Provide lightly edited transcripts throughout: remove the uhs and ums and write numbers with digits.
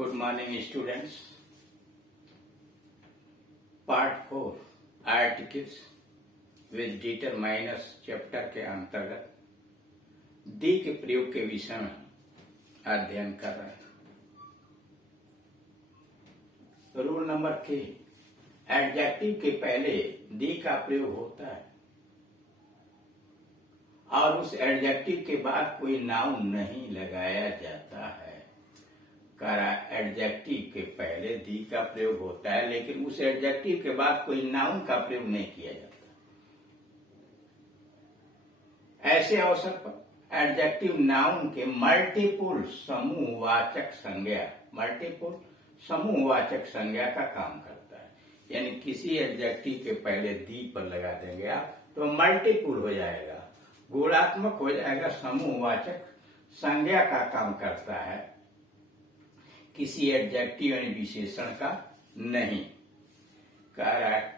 Good morning students. Part 4 articles with determiners chapter के अंतर्गत दी के प्रयोग के विषय में अध्ययन कर रहे हैं। रूल नंबर 3, एडजेक्टिव के पहले दी का प्रयोग होता है और उस एडजेक्टिव के बाद कोई नाउन नहीं लगाया जाता है। एडजेक्टिव के पहले दी का प्रयोग होता है लेकिन उस एडजेक्टिव के बाद कोई नाउन का प्रयोग नहीं किया जाता। ऐसे अवसर पर एडजेक्टिव नाउन के मल्टीपुल समूहवाचक संज्ञा का काम करता है। यानी किसी एडजेक्टिव के पहले दी पर लगा देंगे आप तो मल्टीपुल हो जाएगा, गुणात्मक हो जाएगा, समूहवाचक संज्ञा का काम करता है, किसी एडजेक्टिव यानी विशेषण का नहीं।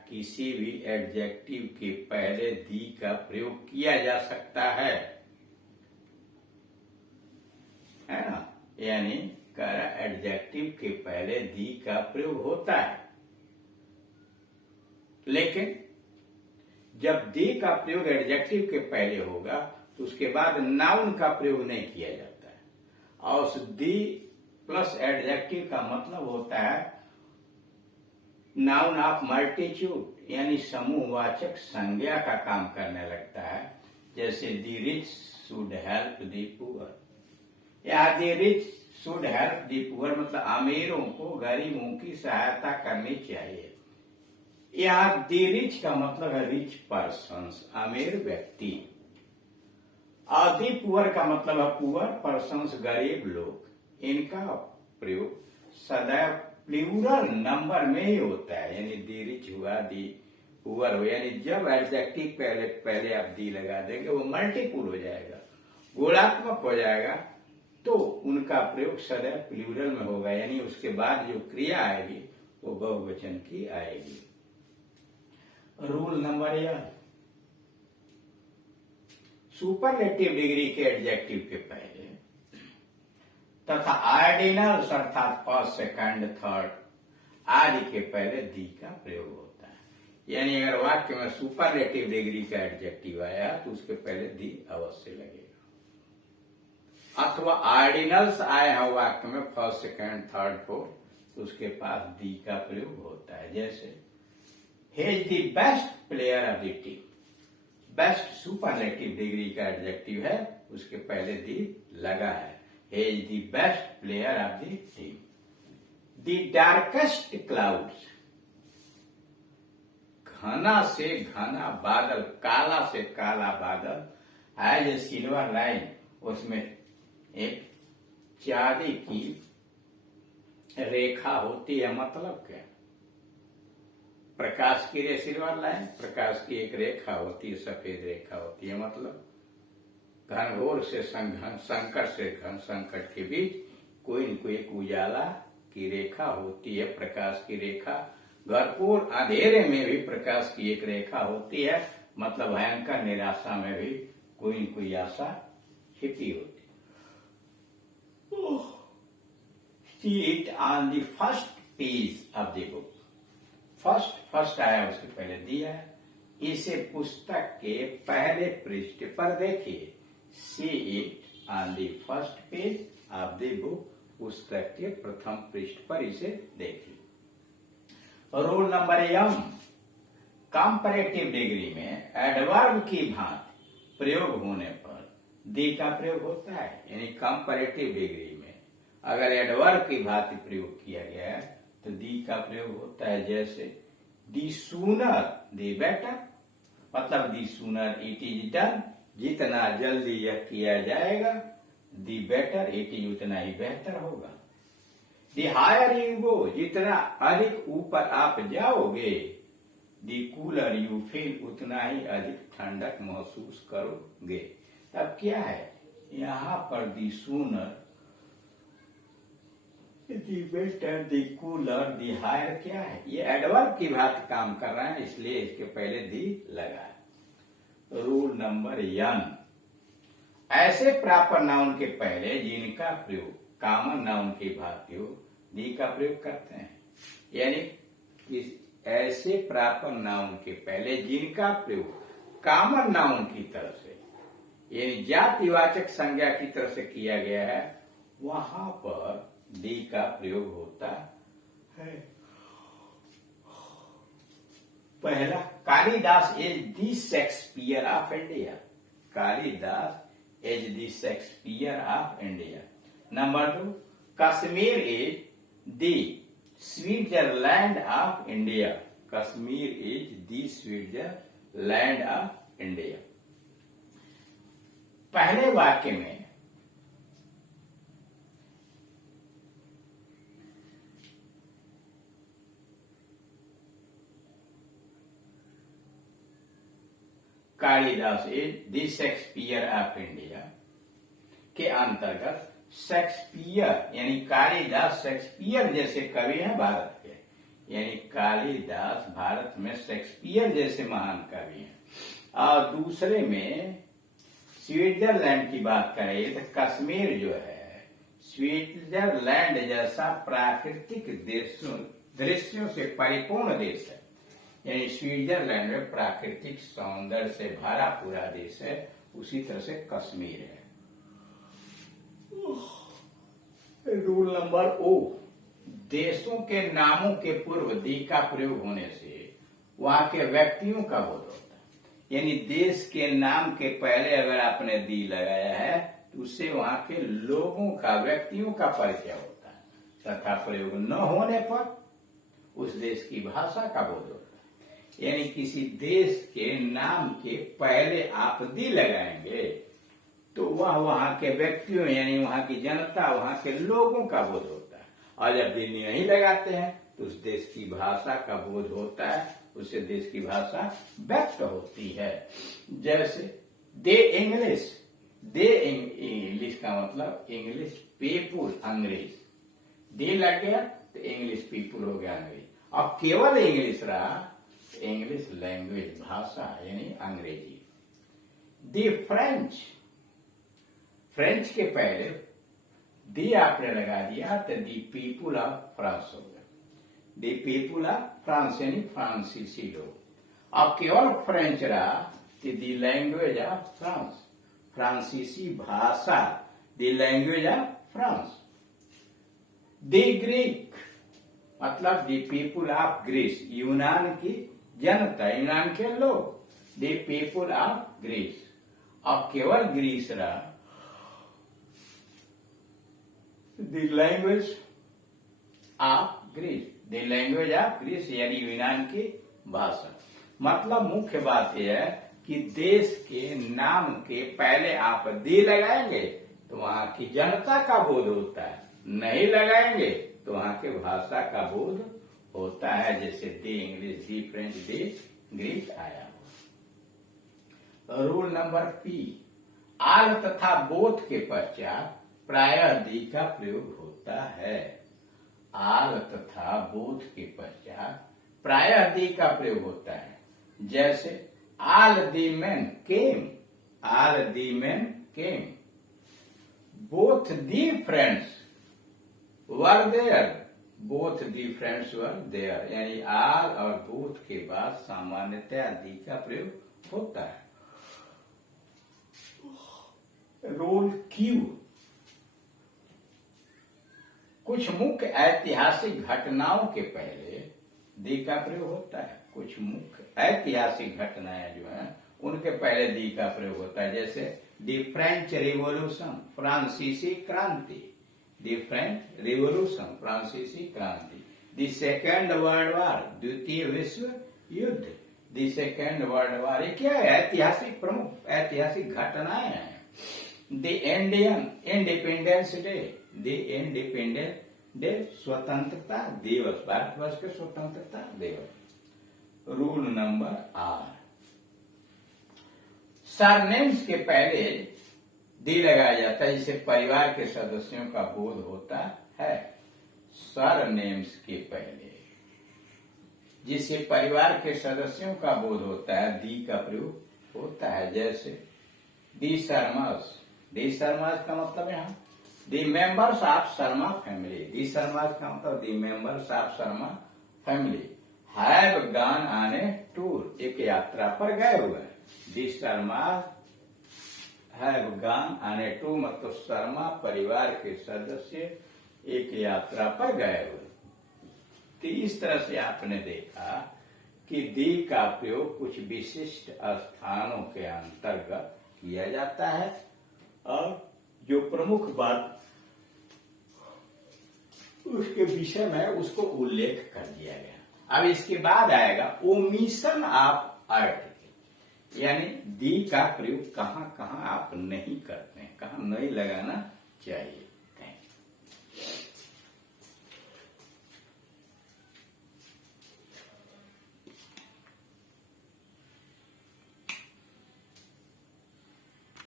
किसी भी एडजेक्टिव के पहले दी का प्रयोग किया जा सकता है ना। यानी एडजेक्टिव के पहले दी का प्रयोग होता है लेकिन जब दी का प्रयोग एडजेक्टिव के पहले होगा तो उसके बाद नाउन का प्रयोग नहीं किया जाता है। और उस दी प्लस एडजेक्टिव का मतलब होता है नाउन ऑफ मल्टीट्यूड, यानी समूहवाचक संज्ञा का काम करने लगता है। जैसे the rich should help the poor, या the rich should help the poor मतलब अमीरों को गरीबों की सहायता करनी चाहिए। यहाँ दी रिच का मतलब है रिच पर्सन्स, अमीर व्यक्ति, और दी पुअर का मतलब है पुअर पर्सन्स, गरीब लोग। इनका प्रयोग सदैव प्लूरल नंबर में ही होता है। यानी दी रिच हुआ, दी पुअर हो, यानी जब एडजेक्टिव पहले आप दी लगा देंगे वो मल्टीपुल हो जाएगा, गुणात्मक हो जाएगा, तो उनका प्रयोग सदैव प्लूरल में होगा। यानी उसके बाद जो क्रिया आएगी वो बहुवचन की आएगी। रूल नंबर 1, सुपरलेटिव डिग्री के एडजेक्टिव के पहले तथा ऑर्डिनल्स अर्थात फर्स्ट, सेकंड, थर्ड आदि के पहले दी का प्रयोग होता है। यानी अगर वाक्य में सुपरलेटिव डिग्री का एडजेक्टिव आया तो उसके पहले दी अवश्य लगेगा। अथवा ऑर्डिनल्स आया है वाक्य में फर्स्ट, सेकंड, थर्ड, फोर्थ, तो उसके पास दी का प्रयोग होता है। जैसे he is the best player of the team, best superlative degree का एडजेक्टिव है, उसके पहले दी लगा है। He is the best player of the team. The darkest clouds, घना से घना बादल, काला से काला बादल, एज ए सिल्वर लाइन, उसमें एक चांदी की रेखा होती है। मतलब क्या? प्रकाश की सिल्वर लाइन, प्रकाश की एक रेखा होती है, सफेद रेखा होती है। मतलब घनघोर से संकट से घन संकट के बीच कोई न कोई एक उजाला की रेखा होती है, प्रकाश की रेखा। भरपूर अंधेरे में भी प्रकाश की एक रेखा होती है। मतलब भयंकर निराशा में भी कोई न कोई आशा छिपी होती है। See it on the first page of the book. First आया, उसके पहले दिया है। इसे पुस्तक के पहले पृष्ठ पर देखिए। See it on the first page of the book. पुस्तक के प्रथम पृष्ठ पर इसे देखिए। रूल नंबर 1, कंपैरेटिव डिग्री में एडवर्ब की भांति प्रयोग होने पर दी का प्रयोग होता है। यानी कंपैरेटिव डिग्री में अगर एडवर्ब की भांति प्रयोग किया गया है तो दी का प्रयोग होता है। जैसे दी सूनर दी बेटर, मतलब दी सूनर इट इज डन, जितना जल्दी यह किया जाएगा, दी बेटर इट इज उतना ही बेहतर होगा। दी हायर यू गो, जितना अधिक ऊपर आप जाओगे, दी कूलर यू फील, उतना ही अधिक ठंडक महसूस करोगे। अब क्या है यहाँ पर the sooner, the better, the cooler, the higher क्या है? ये एडवर्ब की बात काम कर रहा है, इसलिए इसके पहले दी लगा है। रूल नंबर 1, ऐसे प्रॉपर नाउन के पहले जिनका प्रयोग कॉमन नाउन की भांति हो दी का प्रयोग करते हैं। यानी कि ऐसे प्रॉपर नाउन के पहले जिनका प्रयोग कॉमन नाउन की तरह से यानी जातिवाचक संज्ञा की तरफ से किया गया है, वहां पर दी का प्रयोग होता है। पहला, Kalidas is the Shakespeare of India. Kalidas is the Shakespeare of India. Number 2, Kashmir is the Switzerland of India. Kashmir is the Switzerland of India. पहले वाक्य में Kalidas is the Shakespeare of India के अंतर्गत शेक्सपियर यानी कालिदास शेक्सपियर जैसे कवि हैं भारत के, यानी कालिदास भारत में शेक्सपियर जैसे महान कवि हैं। और दूसरे में स्विट्जरलैंड की बात करें तो कश्मीर जो है स्विट्जरलैंड जैसा प्राकृतिक दृश्यों से परिपूर्ण देश है। यानी स्विट्जरलैंड में प्राकृतिक सौंदर्य से भरा पूरा देश है, उसी तरह से कश्मीर है। रूल नंबर ओ, देशों के नामों के पूर्व दी का प्रयोग होने से वहां के व्यक्तियों का बोध होता है। यानी देश के नाम के पहले अगर आपने दी लगाया है तो उससे वहां के लोगों का व्यक्तियों का परिचय होता है, तथा प्रयोग न होने पर उस देश की भाषा का बोध होता है। यानी किसी देश के नाम के पहले आप दी लगाएंगे तो वह वहां के व्यक्तियों यानी वहां की जनता, वहां के लोगों का बोध होता है। और जब दी नहीं लगाते हैं तो उस देश की भाषा का बोध होता है, उससे देश की भाषा व्यक्त होती है। जैसे दे इंग्लिश का मतलब इंग्लिश पीपुल, अंग्रेज। दे लग गया तो इंग्लिश पीपुल हो गया अंग्रेज। और केवल इंग्लिश रहा, इंग्लिश लैंग्वेज भाषा यानी अंग्रेजी। दी फ्रेंच के पहले दी आपने लगा दिया तो दी पीपुल ऑफ फ्रांस हो गया। दी पीपुल ऑफ फ्रांस यानी फ्रांसीसी लोग। अब केवल फ्रेंच रहा तो दी लैंग्वेज ऑफ फ्रांस, फ्रांसीसी भाषा, the language of France. The Greek मतलब दी पीपुल ऑफ ग्रीस, यूनान की जनता, यूनान के लोग, दी पीपुल ऑफ ग्रीस। अब केवल ग्रीस रहा, the language of Greece, the language of Greece यानी यूनान की भाषा। मतलब मुख्य बात यह है कि देश के नाम के पहले आप दी लगाएंगे तो वहां की जनता का बोध होता है, नहीं लगाएंगे तो वहां के भाषा का बोध होता है। जैसे दी इंग्लिश, दी फ्रेंच, दी ग्रीक आया। रूल नंबर पी, आल तथा बोथ के पश्चात प्रायः दी का प्रयोग होता है। आल तथा बोथ के पश्चात प्रायः दी का प्रयोग होता है। जैसे all the men came, all the men came, both the friends were there, both the friends were there। यानी all और both के बाद सामान्यतः दी का प्रयोग होता है। रोल क्यू, कुछ मुख्य ऐतिहासिक घटनाओं के पहले दी का प्रयोग होता है। कुछ मुख्य ऐतिहासिक घटनाएं जो हैं उनके पहले दी का प्रयोग होता है। जैसे दी फ्रेंच रिवॉल्यूशन, फ्रांसीसी क्रांति, दी फ्रेंच रिवॉल्यूशन, फ्रांसीसी क्रांति। दी सेकेंड वर्ल्ड वॉर, द्वितीय विश्व युद्ध, दी सेकेंड वर्ल्ड वॉर। ये क्या है? ऐतिहासिक, प्रमुख ऐतिहासिक घटनाएं हैं। दी इंडियन इंडिपेंडेंस डे, दी इंडिपेंडेंस डे स्वतंत्रता दिवस, भारतवर्ष के स्वतंत्रता दिवस। रूल नंबर आर, सरनेम्स के पहले दी लगाया जाता है जिससे परिवार के सदस्यों का बोध होता है। सरनेम्स के पहले जिससे परिवार के सदस्यों का बोध होता है दी का प्रयोग होता है। जैसे दी शर्मास, दी शर्मास का मतलब यहाँ the members of Sharma family, the Sharma का मतलब the members of Sharma family have gone on a tour, एक यात्रा पर गए हुए हैं। The Sharma have gone on a tour मतलब शर्मा परिवार के सदस्य एक यात्रा पर गए हुए। तो इस तरह से आपने देखा कि दी का प्रयोग कुछ विशिष्ट स्थानों के अंतर्गत किया जाता है और जो प्रमुख बात उसके विषय में उसको उल्लेख कर दिया गया। अब इसके बाद आएगा ओमिशन ऑफ आर्टिकल, यानी दी का प्रयोग कहां कहां आप नहीं करते हैं, कहां नहीं लगाना चाहिए।